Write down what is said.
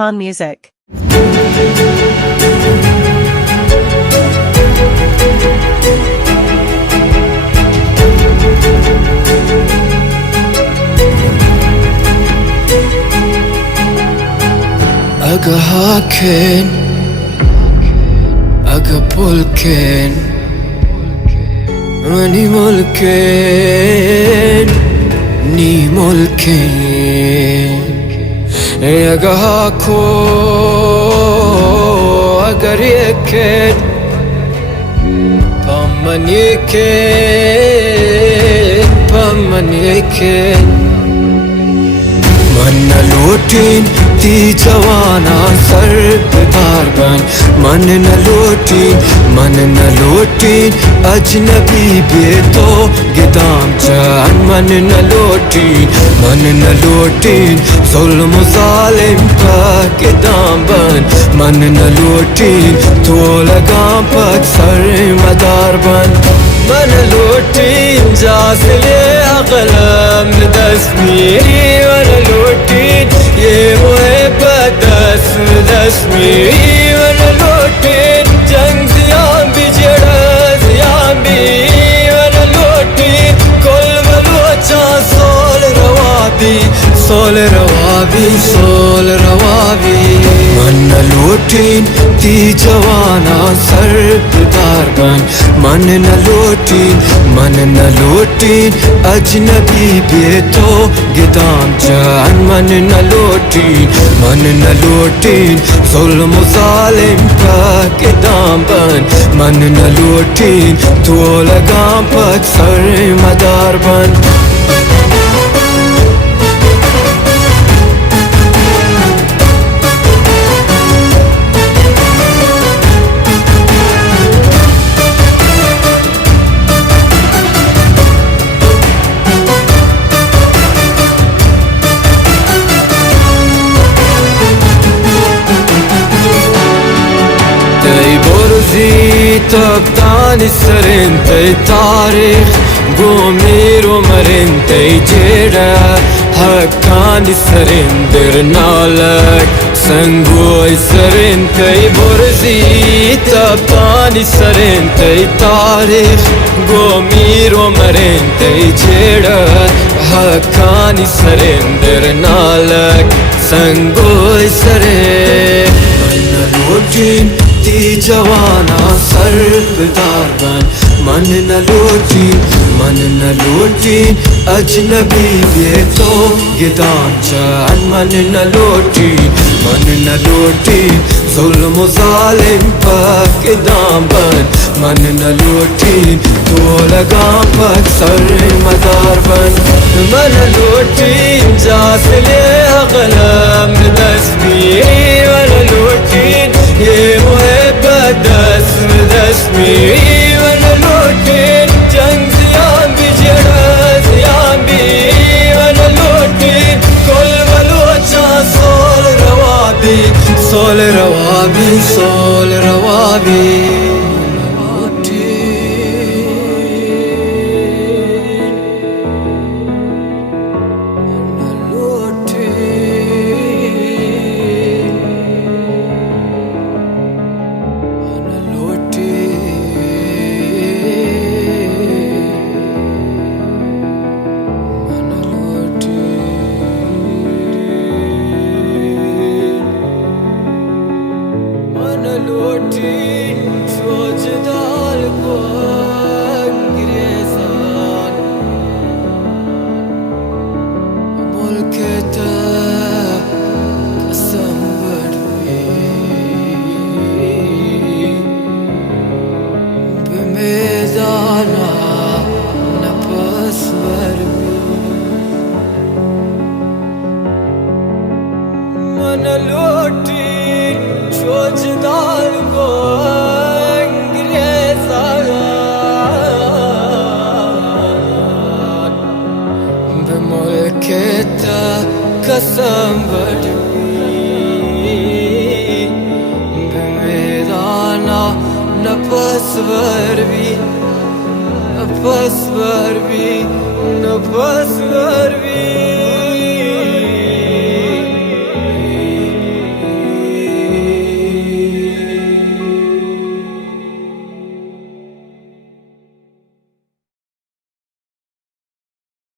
Khan Music. Aga haken, aga pulken, mani mulken, ni mulken. Aga hako, aga rieken, pamaniken. मन लौटीन ती जवाना सरदार बन मन न लौटीन अजनबी बेतो गिदाम जान मन न लौटीन जुल्म जालिम पा गिदाम बन मन न लौटीन तो लगाम पक सर मदार बन मन लौटीन जासले अगलम दस्मीरी वन लौटीन ये मोहब्बत दस्मीरी वन लौटीन जंग ज़ियां भी जड़ा ज़ियां भी वन लौटीन कुल बलोचा सोल रवाबी मन लौटीन ती जवाना सरदार बन मन न लौटीन अजनबी बेतो गिदाम जान मन न लौटीन जुल्म जालिम पा गिदाम बन मन न लौटीन तो लगाम पक सर मदार बन تبتاني سرين تي تاريخ قومير ومرين تي جيرا هكاني سرين درنالك سنگوي سرين تي برزي تبتاني سرين تي تاريخ قومير ومرين تي جيرا هكاني سرين درنالك سنگوي سرين من لوٹين ती जवाना सरदार बन मन न लौटीन अजनबी बेतो गिदाम जान मन न लौटीन जुल्म जालिम पा गिदाम बन मन न लौटीन तो लगाम पक सर मदार बन मन लौटीन जासले अगलम दस्मीरी वन लौटीन ये मोहब्बत दस्मीरी वन लौटीन जंग ज़ियां भी जड़ा ज़ियां भी वन लौटीन कुल बलोचा सोल रवाबी मन लौटीन सोचदार को अंग्रेज़ान बमुल्केता कसम बड़ी बमेदाना नफस वर भी